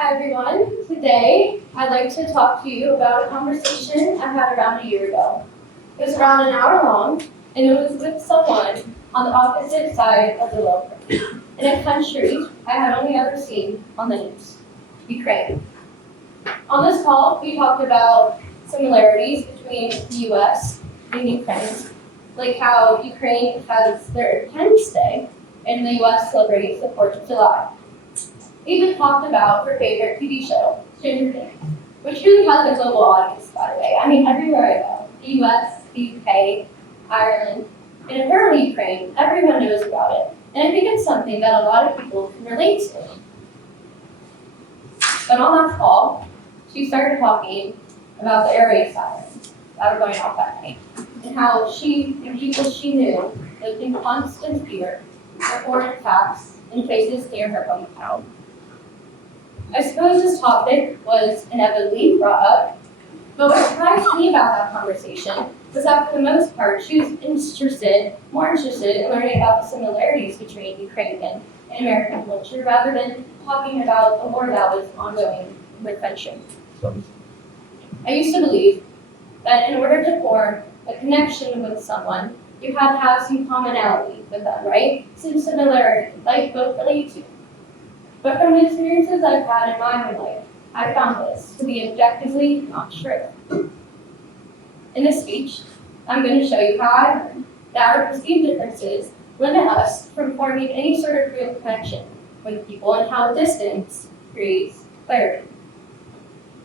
Hi everyone. Today I'd like to talk to you about a conversation I had around a year ago. It was around an hour long, and it was with someone on the opposite side of the world in a country I had only ever seen on the news, Ukraine. On this call, we talked about similarities between the US and Ukraine, like how Ukraine has their Independence Day and the US celebrates the 4th of July. We even talked about her favorite TV show, Stranger Things, which really has a global audience, by the way. I mean, everywhere I go, the US, the UK, Ireland, and apparently Ukraine, everyone knows about it. And I think it's something that a lot of people can relate to. But on that call, she started talking about the air raid sirens that were going off that night, and how she and people she knew lived in constant fear of foreign attacks in places near her hometown. I suppose this topic was inevitably brought up, but what surprised me about that conversation was that for the most part, she was more interested in learning about the similarities between Ukrainian and American culture rather than talking about the war that was ongoing with friendship. I used to believe that in order to form a connection with someone, you had to have some commonality with them, right? Some similarity, like both relate to. But from the experiences I've had in my own life, I found this to be objectively not true. In this speech, I'm going to show you how I learned that our perceived differences limit us from forming any sort of real connection with people and how distance creates clarity.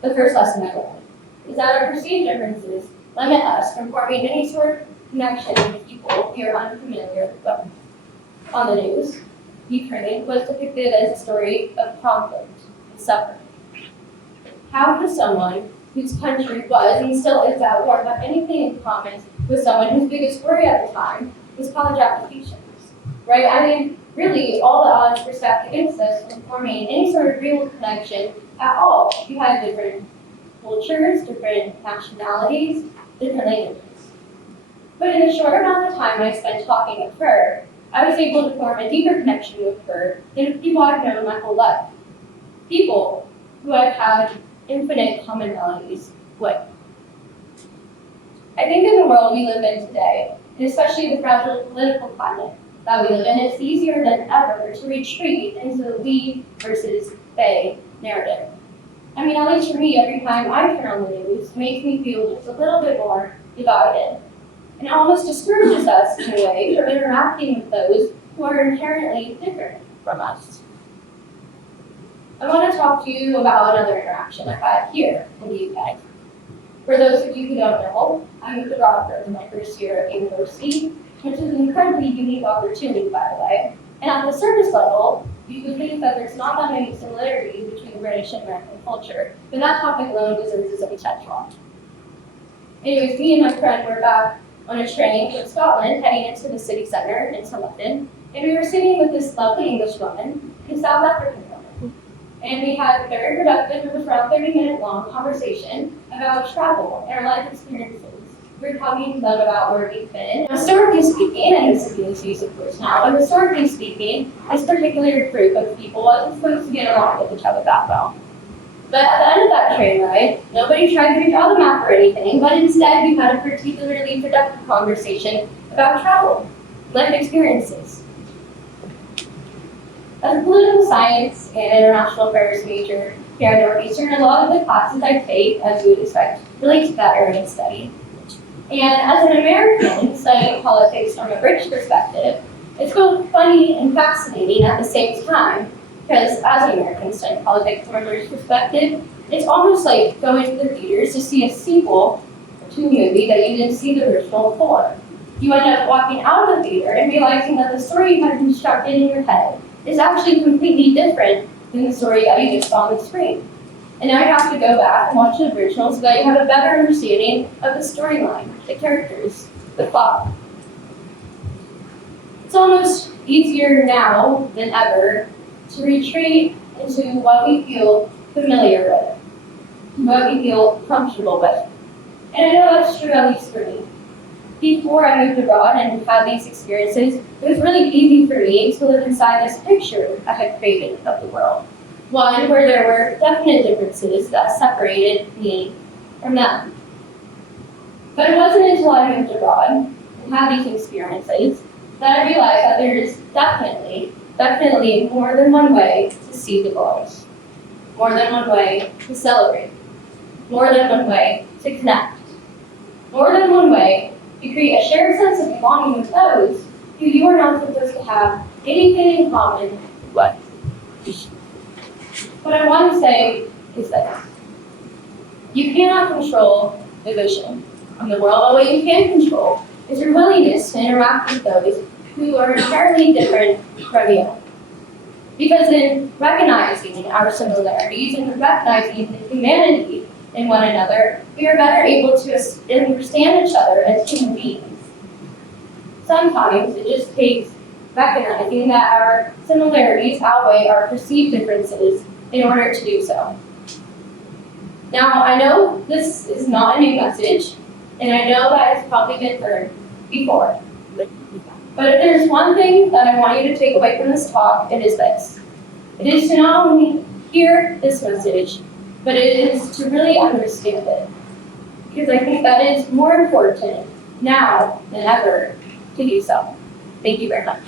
The first lesson I learned is that our perceived differences limit us from forming any sort of connection with people we are unfamiliar with. On the news, Ukraine was depicted as a story of conflict and suffering. How could someone whose country was and still is at war have anything in common with someone whose biggest worry at the time was college applications? Right? I mean, really, all the odds were stacked against us from forming any sort of real connection at all. You had different cultures, different nationalities, different languages. But in the short amount of time I spent talking with her, I was able to form a deeper connection with her than with people I've known my whole life. People who I've had infinite commonalities with. I think in the world we live in today, and especially the fragile political climate that we live in, it's easier than ever to retreat into the we versus they narrative. I mean, at least for me, every time I turn on the news, it makes me feel just a little bit more divided. And it almost discourages us, in a way, from interacting with those who are inherently different from us. I want to talk to you about another interaction I've had here in the UK. For those of you who don't know, I moved abroad for my first year at university, which is an incredibly unique opportunity, by the way. And at the surface level, you would think that there's not that many similarities between British and American culture, but that topic alone deserves its own TED Talk. Anyways, me and my friend were back on a train from Scotland heading into the city center into London, and we were sitting with this lovely English woman and South African woman. And we had a very productive, it was around 30-minute long conversation about travel and our life experiences. We were talking to them about where we've been. Historically speaking, and this is being used of course now, but historically speaking, this particular group of people wasn't supposed to get along with each other that well. But at the end of that train ride, nobody tried to redraw the map or anything, but instead we had a particularly productive conversation about travel, life experiences. As a political science and international affairs major here at Northeastern, a lot of the classes I take, as you would expect, relate to that area of study. And as an American studying politics from a British perspective, it's both funny and fascinating at the same time. Because as an American studying politics from a British perspective, it's almost like going to the theaters to see a sequel to a movie that you didn't see the original for. You end up walking out of the theater and realizing that the story you had constructed in your head is actually completely different than the story that you just saw on the screen. And now you have to go back and watch the original so that you have a better understanding of the storyline, the characters, the plot. It's almost easier now than ever to retreat into what we feel familiar with, what we feel comfortable with. And I know that's true at least for me. Before I moved abroad and had these experiences, it was really easy for me to live inside this picture I had created of the world. One where there were definite differences that separated me from them. But it wasn't until I moved abroad and had these experiences that I realized that there is definitely more than one way to see the world, more than one way to celebrate, more than one way to connect, more than one way to create a shared sense of belonging with those who you are not supposed to have anything in common with. What I want to say is this: you cannot control the vision of the world, but what you can control is your willingness to interact with those who are entirely different from you. Because in recognizing our similarities and recognizing the humanity in one another, we are better able to understand each other as human beings. Sometimes it just takes recognizing that our similarities outweigh our perceived differences in order to do so. Now, I know this is not a new message, and I know that it's probably been heard before. But if there's one thing that I want you to take away from this talk, it is this. It is to not only hear this message, but it is to really understand it. Because I think that is more important now than ever to do so. Thank you very much.